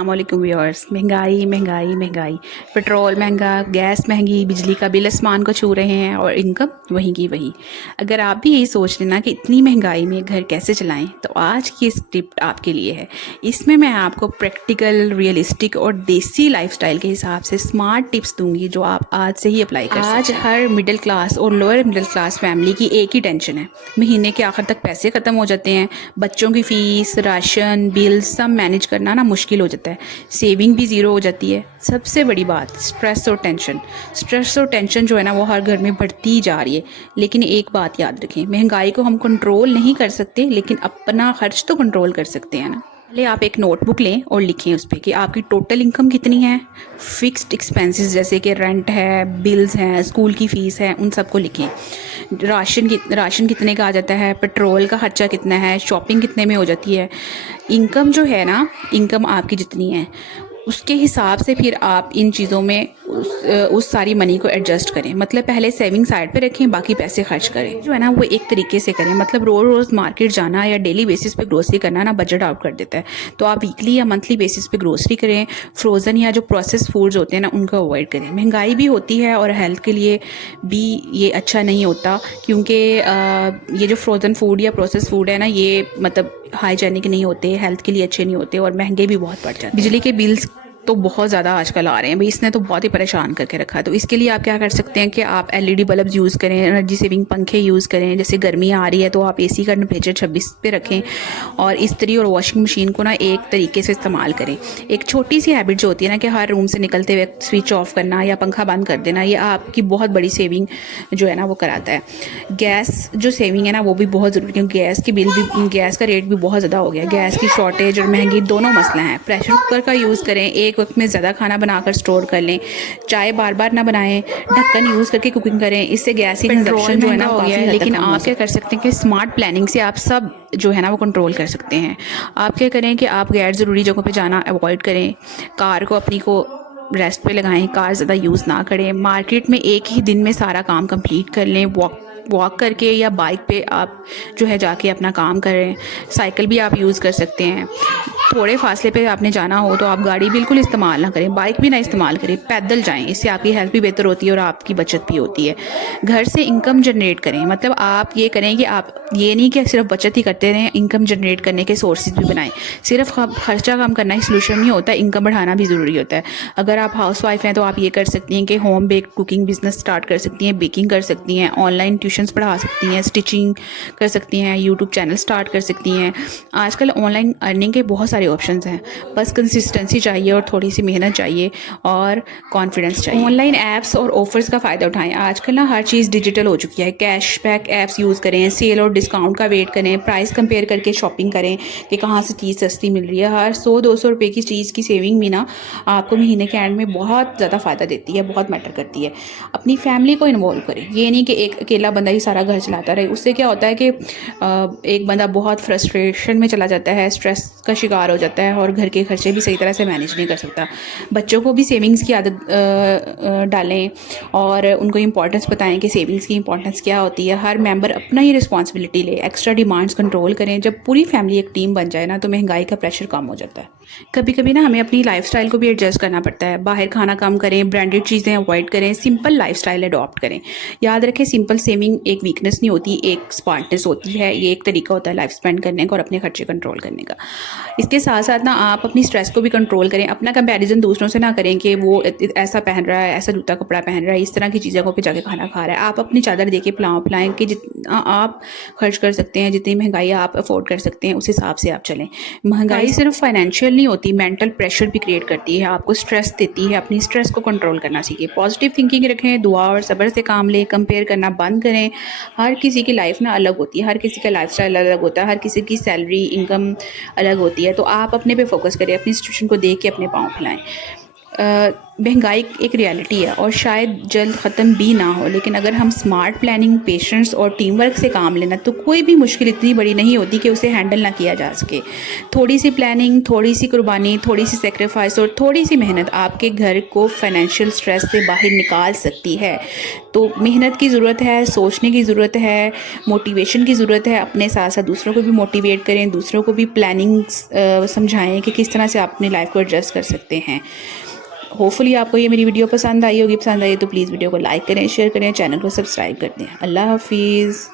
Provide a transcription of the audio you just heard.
अस्सलामुअलैकुम व्यूअर्स। महंगाई महंगाई महंगाई, पेट्रोल महंगा, गैस महंगी, बिजली का बिल आसमान को छू रहे हैं और इनकम वहीं की वही। अगर आप भी यही सोच रहे ना कि इतनी महंगाई में घर कैसे चलाएं, तो आज की स्क्रिप्ट आपके लिए है। इसमें मैं आपको प्रैक्टिकल, रियलिस्टिक और देसी लाइफस्टाइल के हिसाब से स्मार्ट टिप्स दूंगी जो आप आज से ही अप्लाई कर सकते हैं। आज हर मिडिल क्लास और लोअर मिडिल क्लास फैमिली की एक ही टेंशन है, महीने के आखिर तक पैसे ख़त्म हो जाते हैं, बच्चों की फ़ीस, राशन, बिल सब मैनेज करना ना मुश्किल हो जाता है, सेविंग भी ज़ीरो हो जाती है। सबसे बड़ी बात स्ट्रेस और टेंशन जो है ना वो हर घर में बढ़ती ही जा रही है। लेकिन एक बात याद रखें, महंगाई को हम कंट्रोल नहीं कर सकते, लेकिन अपना खर्च तो कंट्रोल कर सकते हैं ना। पहले आप एक नोटबुक लें और लिखें उस पर कि आपकी टोटल इनकम कितनी है। फिक्स्ड एक्सपेंसेस जैसे कि रेंट है, बिल्स हैं, स्कूल की फ़ीस है, उन सबको लिखें। राशन कितने का आ जाता है, पेट्रोल का खर्चा कितना है, शॉपिंग कितने में हो जाती है। इनकम जो है ना, इनकम आपकी जितनी है उसके हिसाब से फिर आप इन चीज़ों में उस सारी मनी को एडजस्ट करें। मतलब पहले सेविंग साइड पे रखें, बाकी पैसे खर्च करें जो है ना वो एक तरीके से करें। मतलब रोज़ रोज़ मार्केट जाना या डेली बेसिस पे ग्रोसरी करना ना बजट आउट कर देता है। तो आप वीकली या मंथली बेसिस पे ग्रोसरी करें। फ्रोज़न या जो प्रोसेस फूड्स होते हैं ना उनको अवॉइड करें। महंगाई भी होती है और हेल्थ के लिए भी ये अच्छा नहीं होता, क्योंकि ये जो फ्रोज़न फूड या प्रोसेस फूड है ना ये मतलब हाइजेनिक नहीं होते, हेल्थ के लिए अच्छे नहीं होते और महंगे भी बहुत पड़ जाते हैं। बिजली के बिल्स तो बहुत ज़्यादा आजकल आ रहे हैं भाई, इसने तो बहुत ही परेशान करके रखा है। तो इसके लिए आप क्या कर सकते हैं कि आप एलईडी बल्ब यूज़ करें, एनर्जी सेविंग पंखे यूज़ करें। जैसे गर्मी आ रही है तो आप एसी का टेम्परेचर 26 पे रखें और इस्त्री और वॉशिंग मशीन को ना एक तरीके से इस्तेमाल करें। एक छोटी सी हैबिट जो होती है ना कि हर रूम से निकलते हुए स्विच ऑफ करना या पंखा बंद कर देना, ये आपकी बहुत बड़ी सेविंग जो है ना वो कराता है। गैस जो सेविंग है ना वो भी बहुत ज़रूरी, क्योंकि गैस का रेट भी बहुत ज़्यादा हो गया। गैस की शॉर्टेज और महंगी दोनों मसला हैं। प्रेशर कुकर का यूज़ करें, एक वक्त में ज़्यादा खाना बनाकर स्टोर कर लें। चाय बार बार ना बनाएं, ढक्कन यूज़ करके कुकिंग करें, इससे गैस की कंजप्शन जो है ना हो गया है। लेकिन आप क्या कर सकते हैं कि स्मार्ट प्लानिंग से आप सब जो है ना वो कंट्रोल कर सकते हैं। आप क्या करें कि आप गैर ज़रूरी जगहों पे जाना अवॉइड करें। कार को अपनी को रेस्ट पे लगाएं, कार ज़्यादा यूज़ ना करें। मार्केट में एक ही दिन में सारा काम कंप्लीट कर लें। वॉक करके या बाइक पे आप जो है जाके अपना काम करें। साइकिल भी आप यूज़ कर सकते हैं। थोड़े फासले पे आपने जाना हो तो आप गाड़ी बिल्कुल इस्तेमाल ना करें, बाइक भी ना इस्तेमाल करें, पैदल जाएं। इससे आपकी हेल्थ भी बेहतर होती है और आपकी बचत भी होती है। घर से इनकम जनरेट करें, मतलब आप ये करें कि आप ये नहीं कि सिर्फ बचत ही करते रहें, इनकम जनरेट करने के सोर्सेज भी बनाएं। सिर्फ खर्चा कम करना ही सोल्यूशन नहीं होता, इनकम बढ़ाना भी ज़रूरी होता है। अगर आप हाउस वाइफ हैं तो आप ये कर सकती हैं कि home bake cooking business start कर सकती हैं, बेकिंग कर सकती हैं, ऑनलाइन ट्यूशन्स पढ़ा सकती हैं, स्टिचिंग कर सकती हैं, यूट्यूब चैनल स्टार्ट कर सकती हैं। आजकल ऑनलाइन अर्निंग के बहुत सारे ऑप्शंस हैं, बस कंसिस्टेंसी चाहिए और थोड़ी सी मेहनत चाहिए और कॉन्फिडेंस चाहिए। ऑनलाइन ऐप्स और ऑफर्स का फ़ायदा उठाएं। आजकल ना हर चीज़ डिजिटल हो चुकी है। कैशबैक ऐप्स यूज़ करें, सेल और डिस्काउंट का वेट करें, प्राइस कंपेयर करके शॉपिंग करें कि कहाँ से चीज़ सस्ती मिल रही है। हर 100-200 रुपये की चीज़ की सेविंग भी ना आपको महीने के एंड में बहुत ज़्यादा फ़ायदा देती है, बहुत मैटर करती है। अपनी फैमिली को इन्वॉल्व करें, ये नहीं कि एक अकेला बंदा ही सारा घर चलाता रहे। उससे क्या होता है कि एक बंदा बहुत फ्रस्ट्रेशन में चला जाता है, स्ट्रेस का शिकार हो जाता है और घर के खर्चे भी सही तरह से मैनेज नहीं कर सकता। बच्चों को भी सेविंग्स की आदत डालें और उनको इम्पोर्टेंस बताएं कि सेविंग्स की इम्पोर्टेंस क्या होती है। हर मेंबर अपना ही रिस्पॉन्सिबिलिटी ले, एक्स्ट्रा डिमांड्स कंट्रोल करें। जब पूरी फैमिली एक टीम बन जाए ना तो महंगाई का प्रेशर कम हो जाता है। कभी कभी ना हमें अपनी लाइफस्टाइल को भी एडजस्ट करना पड़ता है। बाहर खाना कम करें, ब्रांडेड चीज़ें अवॉइड करें, सिंपल लाइफस्टाइल अडॉप्ट करें। याद रखें, सिंपल सेविंग एक वीकनेस नहीं होती, एक स्मार्टनेस होती है। ये एक तरीका होता है लाइफ स्पेंड करने का और अपने खर्चे कंट्रोल करने का। इसके साथ साथ ना आप अपनी स्ट्रेस को भी कंट्रोल करें। अपना कंपैरिजन दूसरों से ना करें कि वो ऐसा पहन रहा है, ऐसा जूता कपड़ा पहन रहा है, इस तरह की चीज़ों पे जाके खाना खा रहा है। आप अपनी चादर दे के पिलाएं कि जितना आप खर्च कर सकते हैं, जितनी महंगाई आप अफोर्ड कर सकते हैं उस हिसाब से आप चलें। महंगाई सिर्फ फाइनेंशियल नहीं होती, मेंटल प्रेशर भी क्रिएट करती है, आपको स्ट्रेस देती है। अपनी स्ट्रेस को कंट्रोल करना सीखिए, पॉजिटिव थिंकिंग रखें, दुआ और सब्र से काम लें, कंपेयर करना बंद करें। हर किसी की लाइफ ना अलग होती है, हर किसी का लाइफस्टाइल अलग होता है, हर किसी की सैलरी इनकम अलग होती है। तो आप अपने पे फोकस करें, अपनी सिचुएशन को देख के अपने पाँव फैलाएं। महंगाई एक रियलिटी है और शायद जल्द ख़त्म भी ना हो, लेकिन अगर हम स्मार्ट प्लानिंग, पेशेंस और टीम वर्क से काम लेना तो कोई भी मुश्किल इतनी बड़ी नहीं होती कि उसे हैंडल ना किया जा सके। थोड़ी सी प्लानिंग, थोड़ी सी कुर्बानी, थोड़ी सी सेक्रीफाइस और थोड़ी सी मेहनत आपके घर को फाइनेंशियल स्ट्रेस से बाहर निकाल सकती है। तो मेहनत की ज़रूरत है, सोचने की ज़रूरत है, मोटिवेशन की ज़रूरत है। अपने साथ साथ दूसरों को भी मोटिवेट करें, दूसरों को भी प्लानिंग समझाएं कि किस तरह से आप अपनी लाइफ को एडजस्ट कर सकते हैं। होपफुली आपको ये मेरी वीडियो पसंद आई होगी। पसंद आई तो प्लीज़ वीडियो को लाइक करें, शेयर करें, चैनल को सब्सक्राइब कर दें। अल्लाह हाफिज़।